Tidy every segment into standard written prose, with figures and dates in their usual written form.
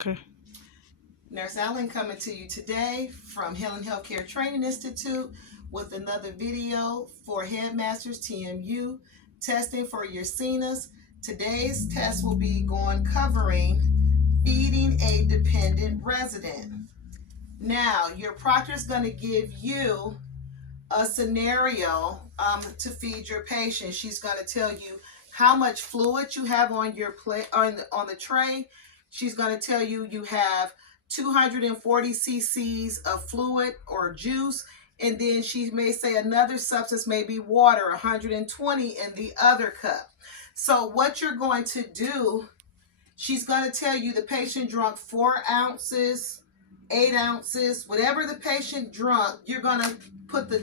Okay. Nurse Allen coming to you today from Healing Healthcare Training Institute with another video for Headmasters TMU testing for your CNAs. Today's test will be covering feeding a dependent resident. Now, your proctor is going to give you a scenario to feed your patient. She's going to tell you how much fluid you have on your plate on the tray. She's going to tell you you have 240 cc's of fluid or juice, and then she may say another substance may be water, 120 in the other cup. So what you're going to do, she's going to tell you the patient drunk 4 ounces, 8 ounces, whatever the patient drunk. You're going to put the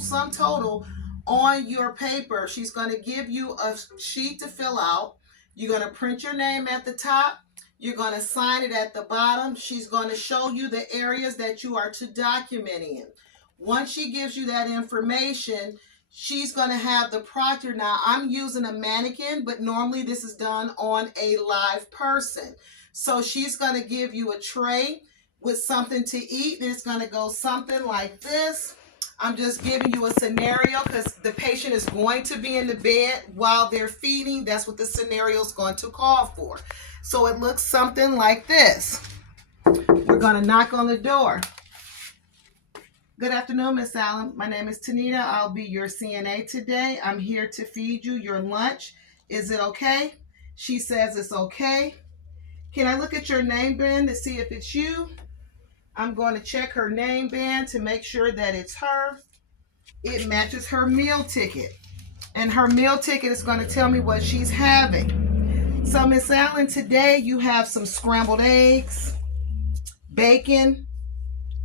sum total on your paper. She's going to give you a sheet to fill out. You're going to print your name at the top. You're going to sign it at the bottom. She's going to show you the areas that you are to document in. Once she gives you that information, she's going to have the proctor. Now, I'm using a mannequin, but normally this is done on a live person. So she's going to give you a tray with something to eat. It's going to go something like this. I'm just giving you a scenario because the patient is going to be in the bed while they're feeding. That's what the scenario is going to call for. So it looks something like this. We're going to knock on the door. Good afternoon, Miss Allen. My name is Tanita. I'll be your CNA today. I'm here to feed you your lunch. Is it okay? She says it's okay. Can I look at your name band to see if it's you? I'm going to check her name band to make sure that it's her. It matches her meal ticket. And her meal ticket is going to tell me what she's having. So, Miss Allen, today you have some scrambled eggs, bacon,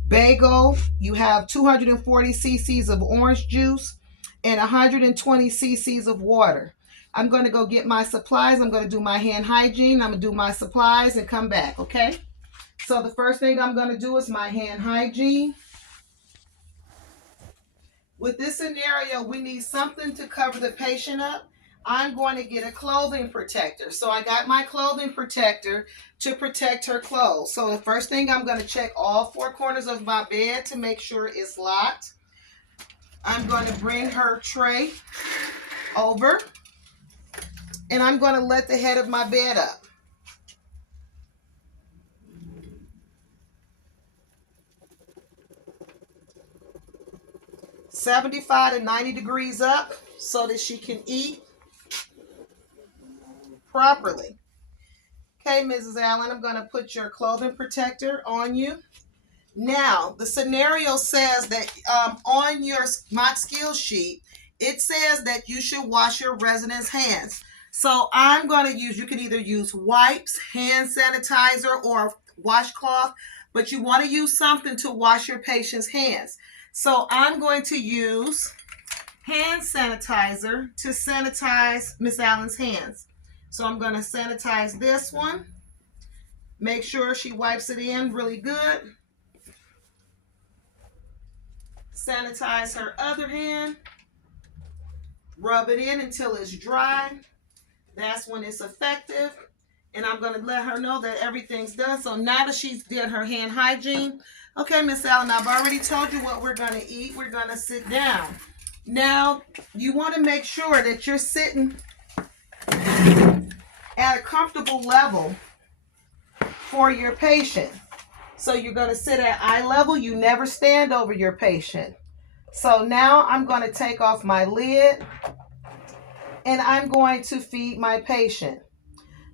bagel. You have 240 cc's of orange juice and 120 cc's of water. I'm going to go get my supplies. I'm going to do my hand hygiene. I'm going to do my supplies and come back, okay? So the first thing I'm going to do is my hand hygiene. With this scenario, we need something to cover the patient up. I'm going to get a clothing protector. So I got my clothing protector to protect her clothes. So the first thing, I'm going to check all 4 corners of my bed to make sure it's locked. I'm going to bring her tray over, and I'm going to let the head of my bed up. $75 to 90 degrees up so that she can eat properly. Okay, Mrs. Allen, I'm going to put your clothing protector on you. Now, the scenario says that on your my skill sheet, it says that you should wash your residents' hands. So I'm going to use, you can either use wipes, hand sanitizer, or washcloth, but you want to use something to wash your patient's hands. So I'm going to use hand sanitizer to sanitize Miss Allen's hands. So I'm going to sanitize this one. Make sure she wipes it in really good. Sanitize her other hand. Rub it in until it's dry. That's when it's effective. And I'm going to let her know that everything's done. So now that she's done her hand hygiene, okay, Miss Allen, I've already told you what we're going to eat. We're going to sit down. Now, you want to make sure that you're sitting at a comfortable level for your patient. So you're going to sit at eye level. You never stand over your patient. So now I'm going to take off my lid, and I'm going to feed my patient.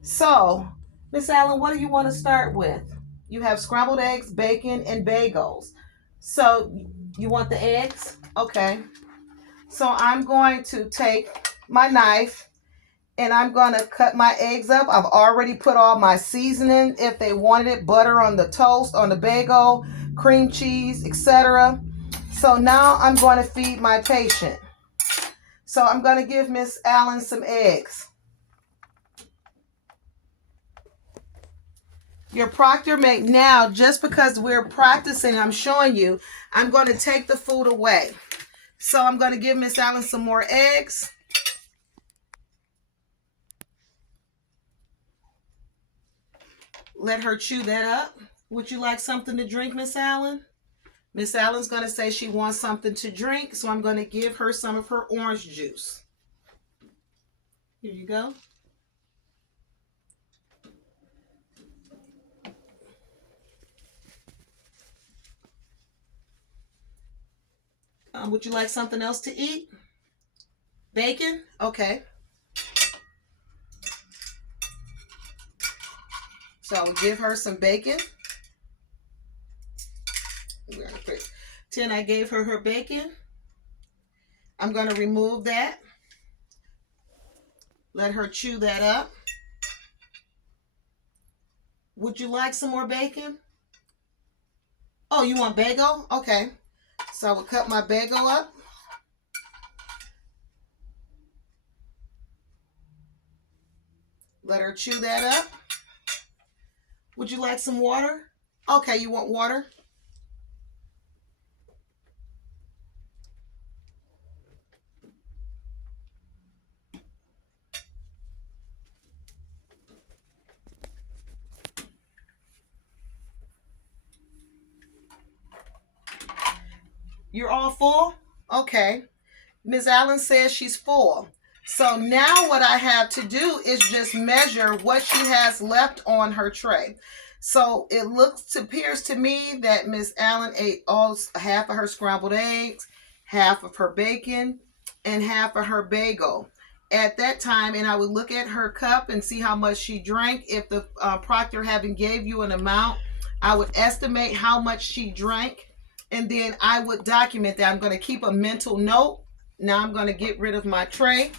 So, Miss Allen, what do you want to start with? You have scrambled eggs, bacon, and bagels. So you want the eggs? Okay. So I'm going to take my knife, and I'm going to cut my eggs up. I've already put all my seasoning, if they wanted it, butter on the toast, on the bagel, cream cheese, etc. So now I'm going to feed my patient. So I'm going to give Miss Allen some eggs. Your proctor may now, just because we're practicing, I'm showing you, I'm going to take the food away. So I'm going to give Miss Allen some more eggs. Let her chew that up. Would you like something to drink, Miss Allen? Miss Allen's going to say she wants something to drink, so I'm going to give her some of her orange juice. Here you go. Would you like something else to eat? Bacon? Okay. So I'll give her some bacon. We're gonna pretend I gave her her bacon. I'm going to remove that. Let her chew that up. Would you like some more bacon? Oh, you want bagel? Okay. So I will cut my bagel up. Let her chew that up. Would you like some water? Okay, you want water? You're all full? Okay. Ms. Allen says she's full. So now what I have to do is just measure what she has left on her tray. So it appears to me that Ms. Allen ate half of her scrambled eggs, half of her bacon, and half of her bagel at that time. And I would look at her cup and see how much she drank. If the proctor haven't gave you an amount, I would estimate how much she drank, and then I would document that. I'm going to keep a mental note. Now I'm going to get rid of my tray.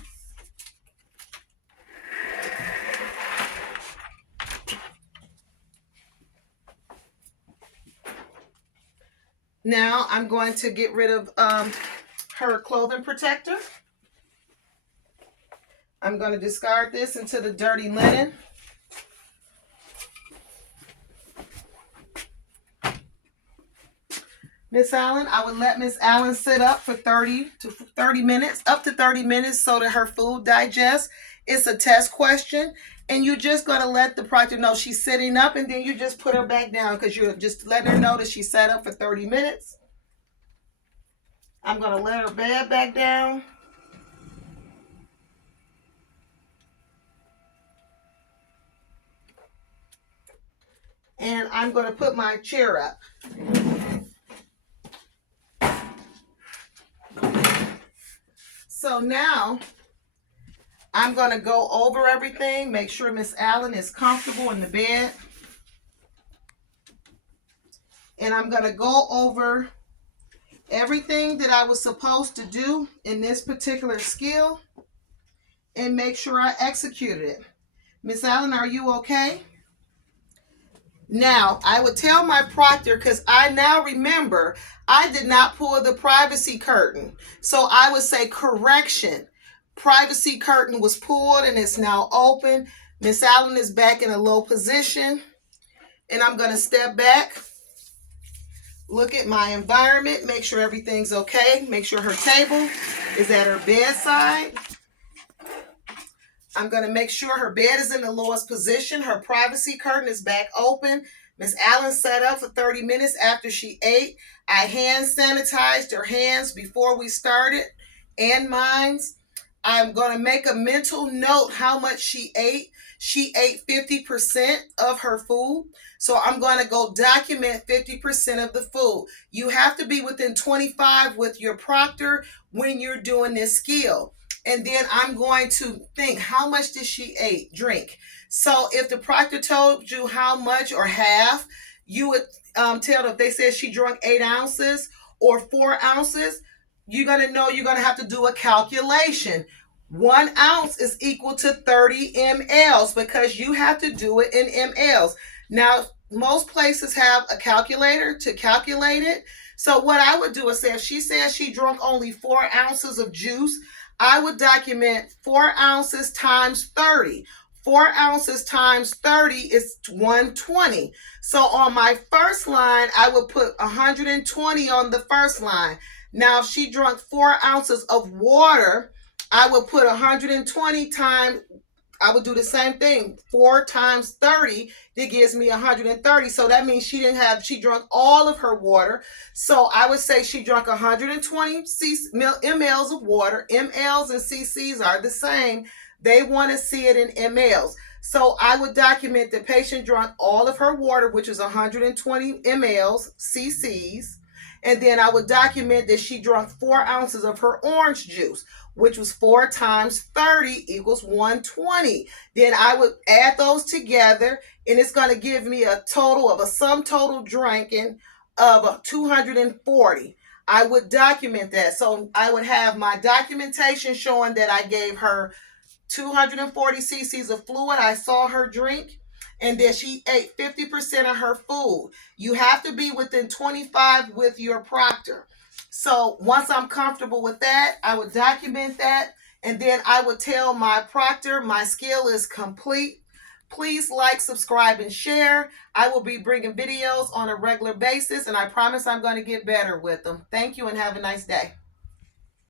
Now I'm going to get rid of her clothing protector. I'm going to discard this into the dirty linen. Miss Allen, I would let Miss Allen sit up for 30 minutes, up to 30 minutes, so that her food digests. It's a test question, and you're just going to let the proctor know she's sitting up, and then you just put her back down because you're just letting her know that she sat up for 30 minutes. I'm going to let her bed back down. And I'm going to put my chair up. So now I'm going to go over everything, make sure Miss Allen is comfortable in the bed. And I'm going to go over everything that I was supposed to do in this particular skill and make sure I executed it. Miss Allen, are you okay? Now, I would tell my proctor, because I now remember I did not pull the privacy curtain. So I would say, correction, privacy curtain was pulled and it's now open. Miss Allen is back in a low position. And I'm going to step back, look at my environment, make sure everything's okay. Make sure her table is at her bedside. I'm going to make sure her bed is in the lowest position. Her privacy curtain is back open. Miss Allen sat up for 30 minutes after she ate. I hand sanitized her hands before we started and mine. I'm going to make a mental note how much she ate. She ate 50% of her food. So I'm going to go document 50% of the food. You have to be within 25 with your proctor when you're doing this skill. And then I'm going to think, how much did she drink? So if the proctor told you how much or half, you would tell them. If they said she drank 8 ounces or 4 ounces, you're going to know you're going to have to do a calculation. 1 ounce is equal to 30 mLs because you have to do it in mLs. Now, most places have a calculator to calculate it. So what I would do is say, if she says she drank only 4 ounces of juice, I would document 4 ounces times 30. 4 ounces times 30 is 120. So on my first line, I would put 120 on the first line. Now, if she drank 4 ounces of water, I would put 120 times I would do the same thing. 4 times 30, that gives me 130. So that means she drunk all of her water. So I would say she drank 120 mLs of water. mLs and cc's are the same. They want to see it in mLs. So I would document the patient drank all of her water, which is 120 mLs, cc's. And then I would document that she drank 4 ounces of her orange juice, which was 4 times 30 equals 120. Then I would add those together, and it's going to give me a sum total drinking of 240. I would document that. So I would have my documentation showing that I gave her 240 cc's of fluid. I saw her drink, and that she ate 50% of her food. You have to be within 25 with your proctor. So once I'm comfortable with that, I would document that, and then I would tell my proctor my skill is complete. Please like, subscribe, and share. I will be bringing videos on a regular basis, and I promise I'm going to get better with them. Thank you, and have a nice day.